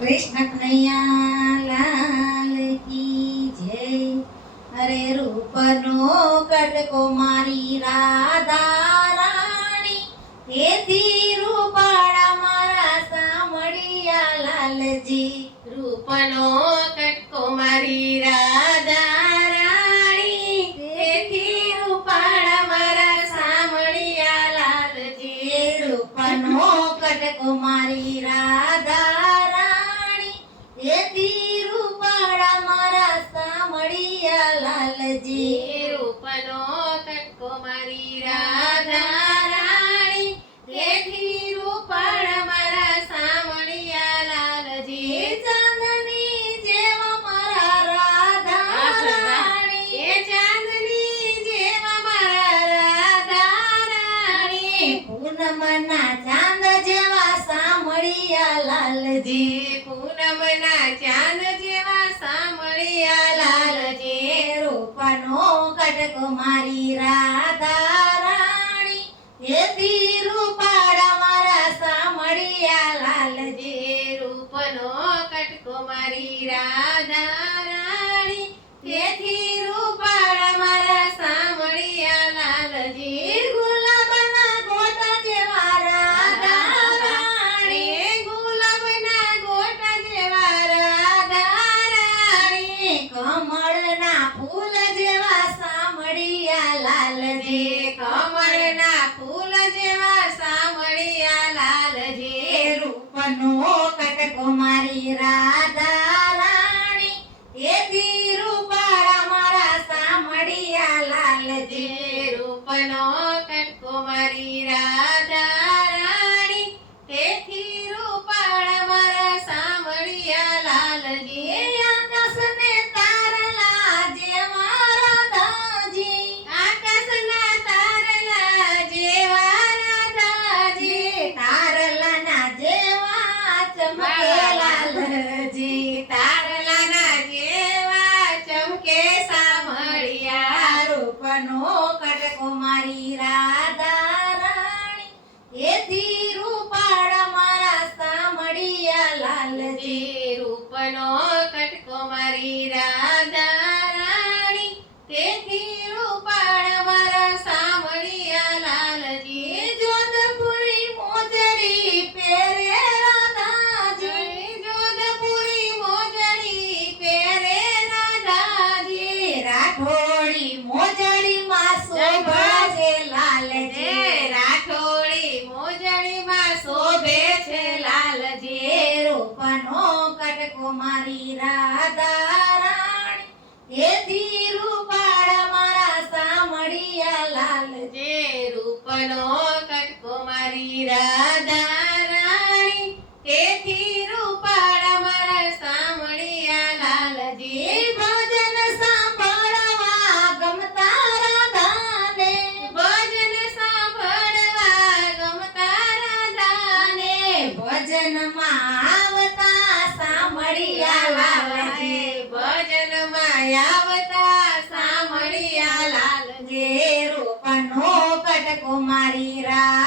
कृष्ण कन्हैया लाल की जय। अरे रूपनो कटको मारी राधा राणी, તેથી રૂપાળા મારા સામળિયા લાલજી। રૂપનો કટકો મારી રાધા રાણી, તેથી રૂપાળા મારા સામળિયા લાલજી। રૂપનો કટકો મારી રાધા રાણી, તેથી રૂપાળા મારા સામળિયા લાલજી। રૂપનો કટકો મારી રાધા રાણી, તેથી રૂપાળા મારા સામળિયા લાલજી। ચાંદની જેવા મારા રાધા રાણી, એ ચાંદની જેવા મારા રાધા રાણી, પૂનમના ચાંદ જેવા સામળિયા લાલજી। પૂનમના ચાંદ જેવા સામળિયા લાલજી। રૂપનો કટકો મારી રાધા રાણી, તેથી રૂપાળા મારા સામળિયા લાલજી। રૂપનો કટકો મારી રાધા રાણી, તેથી રૂપાળા મારા સામળિયા લાલજી। ગુલાબના ગોટા જેવા રાધા રાણી, ગુલાબના ગોટા જેવા રાધા રાણી, કમળના ફૂલ જેવા સામળિયા લાલજી। કમળના ફૂલ જેવા સામળિયા લાલજી। રૂપનો કટકો મારી રાધા રાણી, તેથી રૂપાળા મારા સામળિયા લાલજી। રૂપનો કટકો મારી રાધા રાણી, તેથી રૂપાળા મારા સામળિયા લાલજી। આકાશને તારલા જેવા રાધાજી, આકાશના તારલા જેવા રાધાજી, તારલાના જેવા ચમકે લાલજી। તારલાના જેવા ચમકે સામળિયા। રૂપનો કટકો મારી રાધા રાણી, તેથી રૂપાળા મારા સામળિયા લાલજી। રૂપનો કટકો મારી રાધા રાણી, તેથી રૂપાળા મારા સામળિયા લાલજી। જોધપુરી મોજડી પહેરે રાધાજી, જોધપુરી મોજડી પહેરે રાધાજી। રાઠોડી મોજડીમાં શોભા છે લાલજી। રાઠોડી મોજડીમાં શોભે છે લાલજી। રૂપનો કટકો મારી રાધા રાણી, તેથી રૂપાળા મારા સામળિયા લાલજી। રૂપનો કટકો મારી રાધા રાણી, તેથી રૂપાળા મારા સામળિયા લાલજી। ભજન સાંભળવા ગમતા રાધાને, ભજન સાંભળવા ગમતા રાધાને, ભજનમાં આવતા સામળિયા લાલજી। ભજનમાં આવતા સામળિયા લાલજી। રૂપનો કટકો મારી રાધા